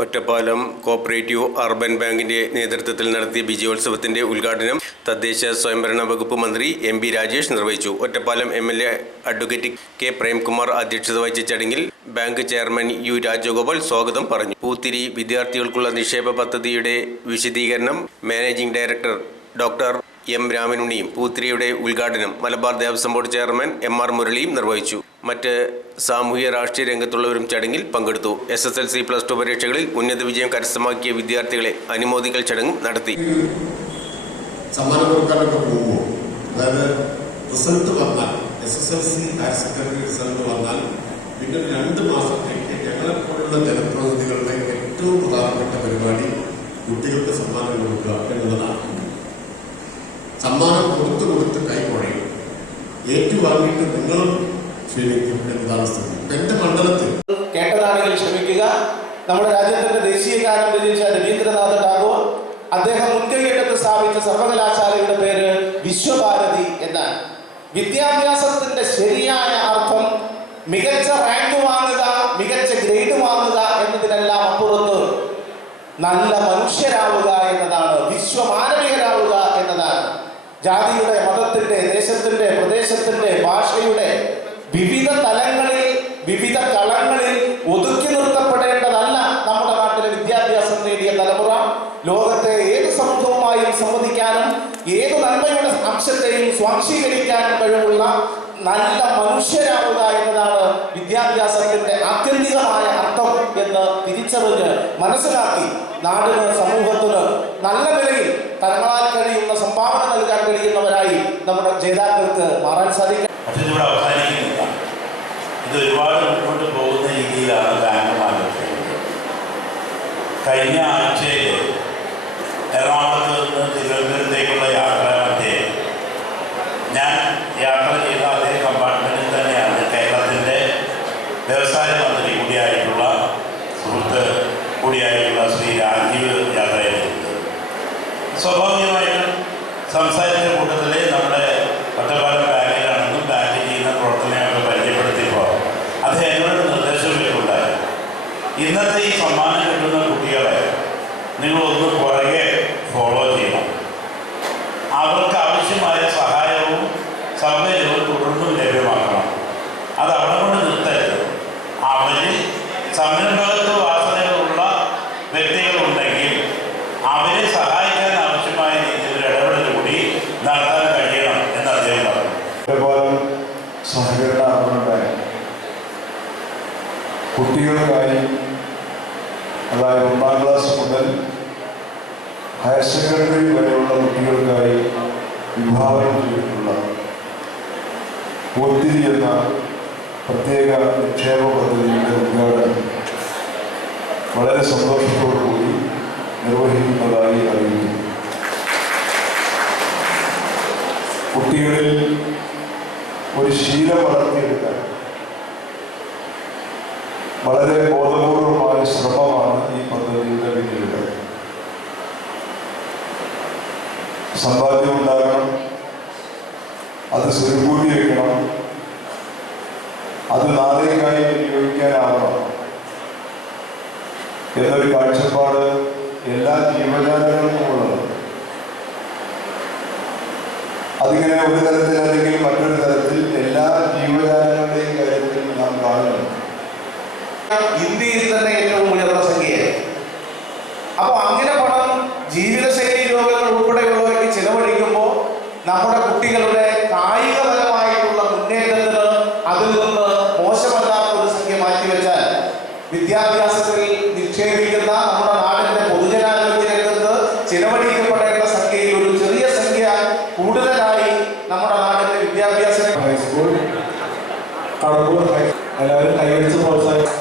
Ottapalam cooperative urban ബാങ്കിന്റെ നേതൃത്വത്തിൽ നടത്തിയ വിജയോത്സവത്തിന്റെ ഉദ്ഘാടനം തദ്ദേശ സ്വയംഭരണ വകുപ്പ് മന്ത്രി എം.പി. രാജേഷ് നിർവഹിച്ചു. Ottapalam MLA. Advocate K. Premkumar അധ്യക്ഷത വഹിച്ച ചടങ്ങിൽ ബാങ്ക് ചെയർമാൻ യു. രാജഗോപാൽ സ്വാഗതം പറഞ്ഞു. പൂത്തിരി വിദ്യാർത്ഥികൾക്കുള്ള നിക്ഷേപ പദ്ധതിയുടെ വിശദീകരണം മാനേജിംഗ് ഡയറക്ടർ ഡോക്ടർ എം. രാമനുണ്ണിയും പൂത്തിരിയുടെ ഉദ്ഘാടനം Malabar Devaswom board chairman M R. മുരളിയും നിർവഹിച്ചു. മറ്റ് സാമൂഹ്യ രാഷ്ട്രീയ രംഗത്തുള്ളവരും ചടങ്ങിൽ പങ്കെടുത്തു. SSLC +2 പരീക്ഷകളിൽ ഉന്നത വിജയം കരസ്ഥമാക്കിയ വിദ്യാർത്ഥികളെ അനുമോദിക്കൽ ചടങ്ങ് നടത്തി. സമ്മാനം കൊടുക്കാനൊക്കെ പോകുമ്പോൾ, അതായത് റിസൾട്ട് വന്നാൽ, SSLC ഹയർ സെക്കൻഡറി റിസൾട്ട് വന്നാൽ പിന്നെ 2 മാസത്തേക്ക് ഞങ്ങളെപ്പോലുള്ള ജനപ്രതിനിധികളുടെ ഏറ്റവും പ്രധാനപ്പെട്ട പരിപാടി കുട്ടികൾക്ക് സമ്മാനം കൊടുക്കുക എന്നുള്ളതാണ്. സമ്മാനം കൊടുത്ത് കൈ കുഴയും, ഏറ്റുവാങ്ങിയിട്ട് നിങ്ങളും ക്ഷമിക്കും എന്നതാണ് സ്ഥിതി. എന്റെ മണ്ഡലത്തിൽ കേട്ടതാണെങ്കിൽ ക്ഷമിക്കുക. നമ്മുടെ രാജ്യത്തിന്റെ ദേശീയ ഗാനം രചിച്ച രവീന്ദ്രനാഥ ടാഗോർ അദ്ദേഹം മുൻകൈയെടുത്ത് സ്ഥാപിച്ച സർവകലാശാലയുടെ പേര് വിശ്വഭാരതി എന്നാണ്. വിദ്യാഭ്യാസത്തിന്റെ ശരിയായ അർത്ഥം മികച്ച റാങ്ക് വാങ്ങുക, മികച്ച ഗ്രേഡ് വാങ്ങുക എന്നതിനെല്ലാം അപ്പുറത്ത് നല്ല മനുഷ്യരാവുക എന്നതാണ്, വിശ്വമാനവികരാവുക എന്നതാണ്. ജാതിയുടെ, മതത്തിന്റെ, ദേശത്തിന്റെ, പ്രദേശത്തിന്റെ, ഭാഷയുടെ വിവിധ തലങ്ങളിൽ, വിവിധ കളങ്ങളിൽ ഒതുക്കി നിർത്തപ്പെടേണ്ടതല്ല നമ്മുടെ നാട്ടിലെ വിദ്യാഭ്യാസം നേടിയ തലമുറ. ലോകത്തെ ഏത് സമൂഹവുമായും സംവദിക്കാനും ഏത് നന്മയുടെ അംശത്തെയും സ്വാംശീകരിക്കാനും കഴിവുള്ള നല്ല മനുഷ്യരാവുക എന്നതാണ് വിദ്യാഭ്യാസത്തിന്റെ ആത്യന്തികമായ അർത്ഥം എന്ന് തിരിച്ചറിഞ്ഞ് മനസ്സിലാക്കി നാടിന്, സമൂഹത്തിന് നല്ല നിലയിൽ തങ്ങളാൽ കഴിയുന്ന സംഭാവന നൽകാൻ കഴിയുന്നവരായി നമ്മുടെ ജേതാക്കൾക്ക് മാറാൻ സാധിക്കും. ഇത് ഒരുപാട് മുന്നോട്ട് പോകുന്ന രീതിയിലാണ് ബാങ്ക് മാറ്റപ്പെടുന്നത്. കഴിഞ്ഞ ആഴ്ചയിൽ എറണാകുളത്ത് നിന്ന് തിരുവനന്തപുരത്തേക്കുള്ള യാത്ര മധ്യേ ഞാൻ യാത്ര ചെയ്ത അതേ കമ്പാർട്ട്മെൻറ്റിൽ തന്നെയാണ് കേരളത്തിൻ്റെ വ്യവസായ മന്ത്രി കൂടിയായിട്ടുള്ള സുഹൃത്ത് കൂടിയായിട്ടുള്ള ശ്രീ രാജീവ് യാത്ര ചെയ്തിട്ടുണ്ട്. സ്വാഭാവികമായിട്ടും സംസാരിച്ച കൂട്ടത്തിൽ നമ്മുടെ ഒറ്റപ്പാലം ബാങ്കിലാണെന്നും ബാങ്കിൽ ചെയ്യുന്ന പ്രവർത്തനങ്ങളൊക്കെ പരിചയപ്പെടുത്തിയപ്പോൾ അദ്ദേഹം എന്നോട് നിർദ്ദേശങ്ങളുണ്ടായി. ഇന്നത്തെ ഈ സമ്മാനം കിട്ടുന്ന കുട്ടികളെ നിങ്ങളൊന്ന് പുറകെ ഫോളോ ചെയ്യണം. അവർക്ക് ആവശ്യമായ സഹായവും സൗകര്യവും തുടർന്നും ലഭ്യമാക്കണം. അത് അവിടെ കൊണ്ട് നിർത്തരുത്. അവരിൽ സംരംഭകത്വ വാസനകളുള്ള വ്യക്തികളുണ്ടെങ്കിൽ അവരെ സഹായിക്കാൻ ആവശ്യമായ രീതിയിൽ ഇടപെടൽ കൂടി നടത്താൻ കഴിയണം എന്ന് അദ്ദേഹം പറഞ്ഞു. സഹകരണ ബാങ്ക് കുട്ടികൾക്കായി, അതായത് 1ാം ക്ലാസ് മുതൽ ഹയർ സെക്കൻഡറി വരെയുള്ള കുട്ടികൾക്കായി വിഭാവനം ചെയ്തിട്ടുള്ള പൂത്തിരി എന്ന പ്രത്യേക നിക്ഷേപ പദ്ധതിയുടെ ഉദ്ഘാടനം വളരെ സന്തോഷത്തോടുകൂടി നിർവഹിക്കുന്നതായി അറിയിക്കുന്നു. കുട്ടികളിൽ ഒരു ശീലം വളർത്തിയെടുക്കാൻ വളരെ ബോധപൂർവമായ ശ്രമമാണ് ഈ പദ്ധതിയുടെ പിന്നിലുള്ളത്. സമ്പാദ്യം ഉണ്ടാകണം, അത് സ്വരുക്കൂട്ടി വയ്ക്കണം, അത് നാളേക്കായി വിനിയോഗിക്കാനാവണം എന്നൊരു കാഴ്ചപ്പാട് എല്ലാ ജീവജാലങ്ങൾക്കും ഉള്ളത്. അതിങ്ങനെ ഒരു തരത്തിൽ അല്ലെങ്കിൽ മറ്റൊരു തരത്തിൽ എല്ലാ ജീവജാലങ്ങളുടെയും കാര്യത്തിൽ നാം കാണുന്നു. ഇന്ത്യയിൽ തന്നെ ഏറ്റവും ഉയർന്ന സംഖ്യയാണ്. അപ്പോൾ അങ്ങനെ പണം ജീവിതശൈലി രോഗങ്ങൾ ഉൾപ്പെടെയുള്ളവയ്ക്ക് ചിലവഴിക്കുമ്പോൾ നമ്മുടെ കുട്ടികളുടെ കായികപരമായിട്ടുള്ള മുന്നേറ്റത്തിന് അതിൽ നിന്ന് മോശമല്ലാത്ത ഒരു സംഖ്യ മാറ്റിവെച്ചാൽ വിദ്യാഭ്യാസത്തിൽ നിക്ഷേപിക്കുന്ന നമ്മുടെ നാടിന്റെ പൊതുജനാരോഗ്യ രംഗത്ത് ചിലവഴിക്കപ്പെടേണ്ട സംഖ്യയിൽ ഒരു ചെറിയ സംഖ്യ കൂടുതലായി നമ്മുടെ നാടിന്റെ വിദ്യാഭ്യാസ ഹൈസ്കൂൾ എല്ലാവരും കൈവരിച്ച് പ്രോത്സാഹിക്കും.